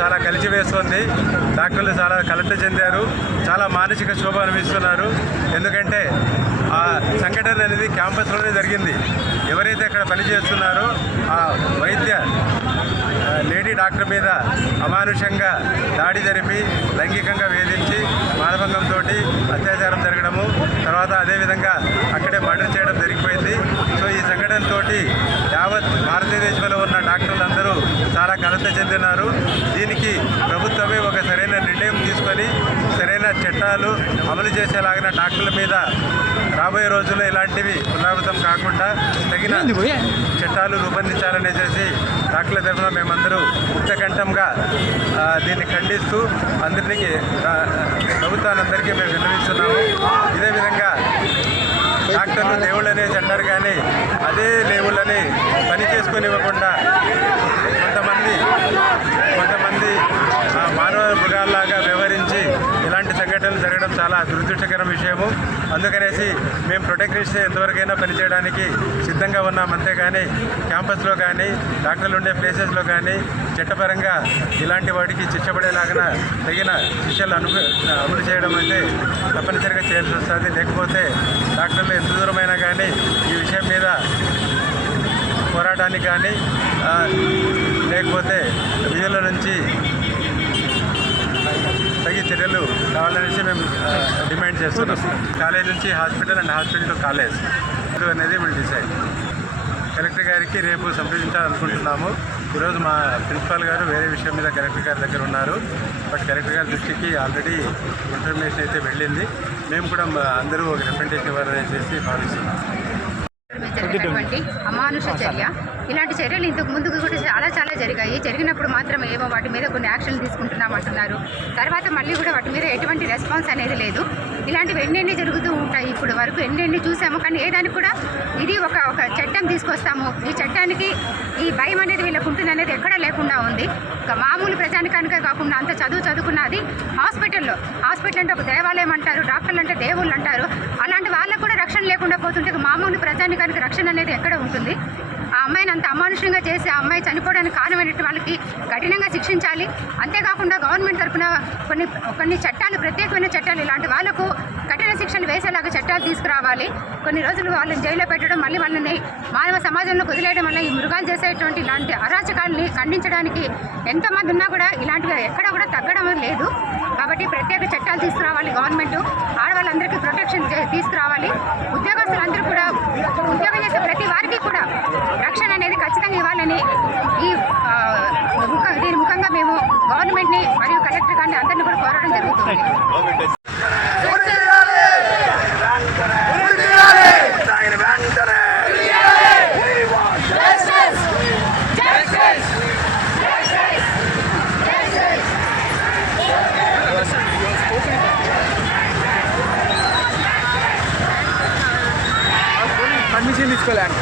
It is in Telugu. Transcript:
చాలా కలిచివేస్తుంది. డాక్టర్లు చాలా కలత చెందారు, చాలా మానసిక శోభ అనిపిస్తున్నారు. ఎందుకంటే ఆ సంఘటన అనేది క్యాంపస్లోనే జరిగింది. ఎవరైతే అక్కడ పనిచేస్తున్నారో ఆ వైద్య లేడీ డాక్టర్ మీద అమానుషంగా దాడి జరిపి లైంగికంగా వేధించి మానభంగంతో అత్యాచారం జరగడము, తర్వాత అదేవిధంగా అక్కడే మర్డర్ చేయడం జరిగిపోయింది. సో ఈ సంఘటనతో యావత్ భారతదేశంలో ఉన్న డాక్టర్లందరూ చాలా కలత చెందినారు. దీనికి ప్రభుత్వమే ఒక సరైన నిర్ణయం తీసుకొని సరైన చట్టాలు అమలు చేసేలాగిన డాక్టర్ల మీద రాబోయే రోజుల్లో ఇలాంటివి పునరావృతం కాకుండా తగిన చట్టాలు రూపొందించాలని చేసి డాక్టర్ల తరఫున మేమందరూ ముక్తకంఠంగా దీన్ని ఖండిస్తూ అందరికీ ప్రభుత్వాలందరికీ మేము విన్నవిస్తున్నాము. ఇదే విధంగా డాక్టర్లు దేవుళ్ళనే అంటారు, కానీ అదే దేవుళ్ళని పని చేసుకొని ఇవ్వకుండా కొంతమంది మానవ మృగాల్లాగా వ్యవహరించి ఇలాంటి సంఘటనలు జరగడం చాలా దురదృష్టకర విషయము. అందుకనేసి మేము ప్రొటెక్టివ్స్ ఎంతవరకైనా పనిచేయడానికి సిద్ధంగా ఉన్నాం. అంతేగాని క్యాంపస్లో కానీ డాక్టర్లు ఉండే ప్లేసెస్లో కానీ చట్టపరంగా ఇలాంటి వాటికి శిక్ష పడేలాగా తగిన శిక్షలు అమలు చేయడం అంటే తప్పనిసరిగా చేయాల్సి వస్తుంది. లేకపోతే డాక్టర్లు ఎంత దూరమైనా కానీ ఈ విషయం మీద పోరాటానికి కానీ లేకపోతే విధుల నుంచి తగిన చర్యలు కావాలనేసి మేము డిమాండ్ చేస్తున్నాం. కాలేజ్ నుంచి hospital and hospital to college అనేది మేము డిసైడ్. కలెక్టర్ గారికి రేపు సంప్రదించాలనుకుంటున్నాము. ఈరోజు మా ప్రిన్సిపాల్ గారు వేరే విషయం మీద కలెక్టర్ గారి దగ్గర ఉన్నారు. బట్ కలెక్టర్ గారి దృష్టికి ఆల్రెడీ ఇన్ఫర్మేషన్ అయితే వెళ్ళింది. మేము కూడా అందరూ ఒక రిప్రజెంటేషన్ ఇవ్వాలని చేసి భావిస్తున్నాం. అమానుష చర్య, ఇలాంటి చర్యలు ఇంతకు ముందు కూడా చాలా జరిగాయి. జరిగినప్పుడు మాత్రం ఏమో వాటి మీద కొన్ని యాక్షన్లు తీసుకుంటున్నామంటున్నారు. తర్వాత మళ్ళీ కూడా వాటి మీద ఎటువంటి రెస్పాన్స్ అనేది లేదు. ఇలాంటివి ఎన్నెన్ని జరుగుతూ ఉంటాయి. ఇప్పుడు వరకు ఎన్నెన్ని చూసాము, కానీ ఏదానికి కూడా ఇది ఒక చట్టం తీసుకొస్తాము, ఈ చట్టానికి ఈ భయం అనేది వీళ్ళకు ఉంటుంది అనేది ఎక్కడా లేకుండా ఉంది. ఒక మామూలు ప్రజానికానికే కాకుండా అంత చదువుకున్నది హాస్పిటల్ అంటే ఒక దేవాలయం అంటారు, డాక్టర్లు అంటే దేవుళ్ళు అంటారు. అలాంటి వాళ్ళకు కూడా రక్షణ లేకుండా పోతుంటే మామూలు ప్రజానికానికి రక్షణ అనేది ఎక్కడ ఉంటుంది? ఆ అమ్మాయిని అంత అమానుషంగా చేసి ఆ అమ్మాయి చనిపోవడానికి కారణమైనటువంటి వాళ్ళకి కఠినంగా శిక్షించాలి. అంతేకాకుండా గవర్నమెంట్ తరఫున కొన్ని చట్టాలు, ప్రత్యేకమైన చట్టాలు ఇలాంటి వాళ్ళకు కఠిన శిక్షలు వేసేలాగా చట్టాలు తీసుకురావాలి. కొన్ని రోజులు వాళ్ళని జైల్లో పెట్టడం, మళ్ళీ వాళ్ళని మానవ సమాజంలో వదిలేయడం వల్ల ఈ మృగాలు చేసేటువంటి ఇలాంటి అరాచకాలని ఖండించడానికి ఎంతోమంది ఉన్నా కూడా ఇలాంటివి ఎక్కడ కూడా తగ్గడం లేదు. కాబట్టి ప్రత్యేక చట్టాలు తీసుకురావాలి గవర్నమెంట్. ఆడవాళ్ళందరికీ ప్రొటెక్షన్ తీసుకురావాలి. ఉద్యోగస్తులందరూ కూడా ఉద్యోగం చేసే ప్రతి వారికి కూడా రక్షణ అనేది ఖచ్చితంగా ఇవ్వాలని దీని ముఖంగా మేము గవర్నమెంట్ని మరియు కలెక్టర్ గారిని అందరినీ కూడా కోరడం జరుగుతుంది. పర్మిషన్ తీసుకోలేదు.